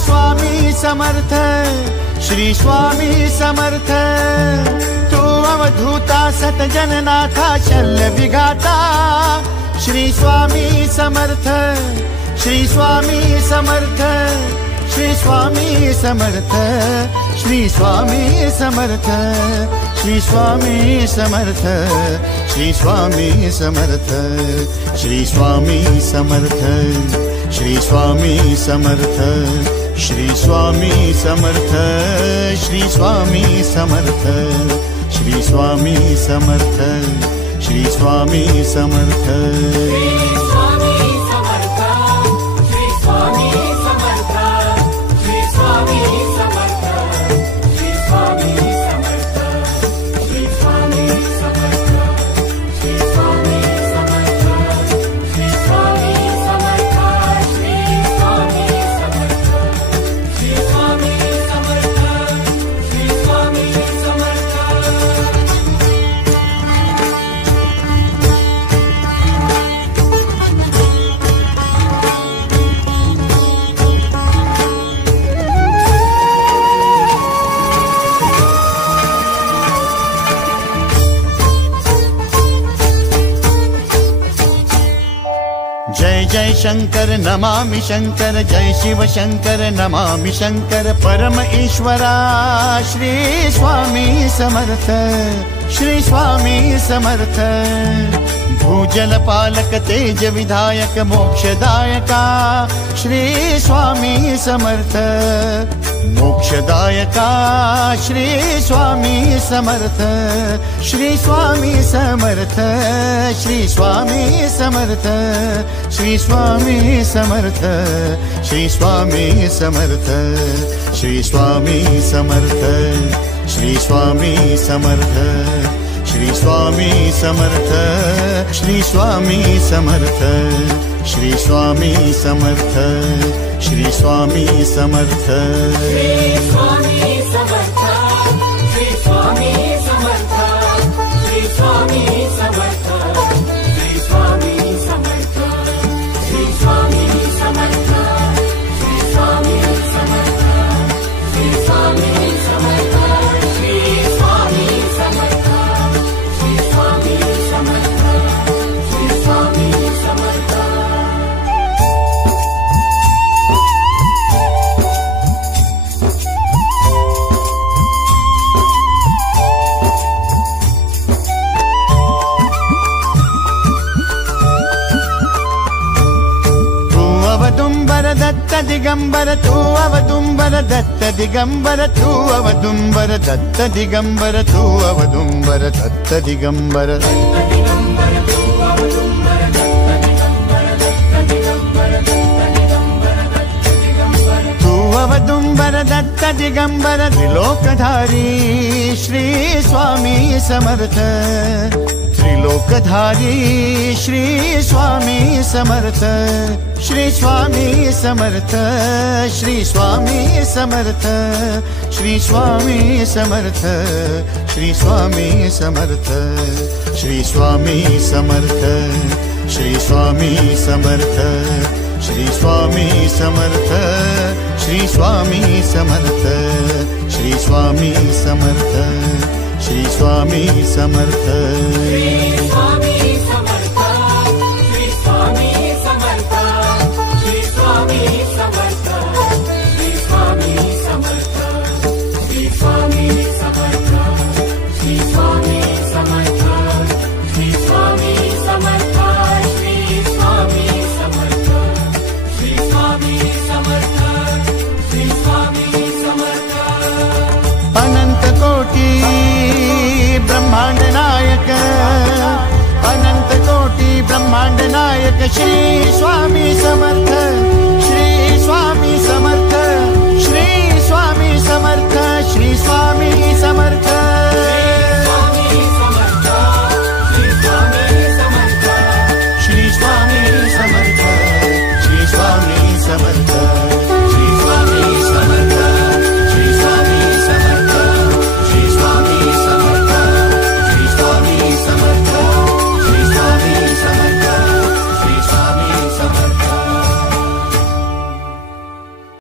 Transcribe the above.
स्वामी समर्थ, श्री स्वामी समर्थ। तू अवधूता सतजननाथा शल्य विघाता, श्री स्वामी समर्थ, श्री स्वामी समर्थ, श्री स्वामी समर्थ, श्री स्वामी समर्थ, श्री स्वामी समर्थ, श्री स्वामी समर्थ, श्री स्वामी समर्थ, श्री स्वामी समर्थ, श्री स्वामी समर्थ, श्री स्वामी समर्थ, श्री स्वामी समर्थ, श्री स्वामी समर्थ। जय शंकर नमामि शंकर, जय शिव शंकर नमामि शंकर। परम ईश्वरा श्री स्वामी समर्थ, श्री स्वामी समर्थ। भूजल पालक तेज विधायक मोक्षदायका, श्री स्वामी समर्थ। मोक्षदायका श्री स्वामी समर्थ, श्री स्वामी समर्थ, श्री स्वामी समर्थ, श्री स्वामी समर्थ, श्री स्वामी समर्थ, श्री स्वामी समर्थ, श्री स्वामी समर्थ, श्री स्वामी समर्थ, श्री स्वामी समर्थ, श्री स्वामी समर्थ, श्री स्वामी समर्थ। श्री स्वामी समर्थ, श्री स्वामी समर्थ, श्री स्वामी समर्थ, श्री स्वामी समर्थ, श्री स्वामी समर्थ, श्री स्वामी समर्थ, श्री स्वामी समर्थ, श्री स्वामी समर्थ, श्री स्वामी समर्थ, श्री स्वामी समर्थ। अवदुम्बर दत्त दिगंबर, तू अवदुम्बर दत्त दिगंबर, तू अवदुम्बर दत्त दिगंबर, तू अवदुम्बर दत्त दिगंबर। तू अवदुम्बर दत्त दिगंबर, त्रिलोकधारी श्री स्वामी समर्थ। त्रिलोकधारी श्री स्वामी समर्थ, श्री स्वामी समर्थ, श्री स्वामी समर्थ, श्री स्वामी समर्थ, श्री स्वामी समर्थ, श्री स्वामी समर्थ, श्री स्वामी समर्थ, श्री स्वामी समर्थ, श्री स्वामी समर्थ, श्री स्वामी समर्थ, श्री स्वामी समर्थ। श्री स्वामी समर्थ, श्री स्वामी समर्थ, श्री स्वामी समर्थ, श्री स्वामी समर्थ, श्री स्वामी समर्थ, श्री स्वामी समर्थ, श्री स्वामी समर्थ, श्री स्वामी समर्थ, श्री स्वामी समर्थ, श्री स्वामी समर्थ। अनंत कोटि ब्रह्मांड नायक, अनंत कोटि ब्रह्मांड नायक श्री स्वामी समर्थ।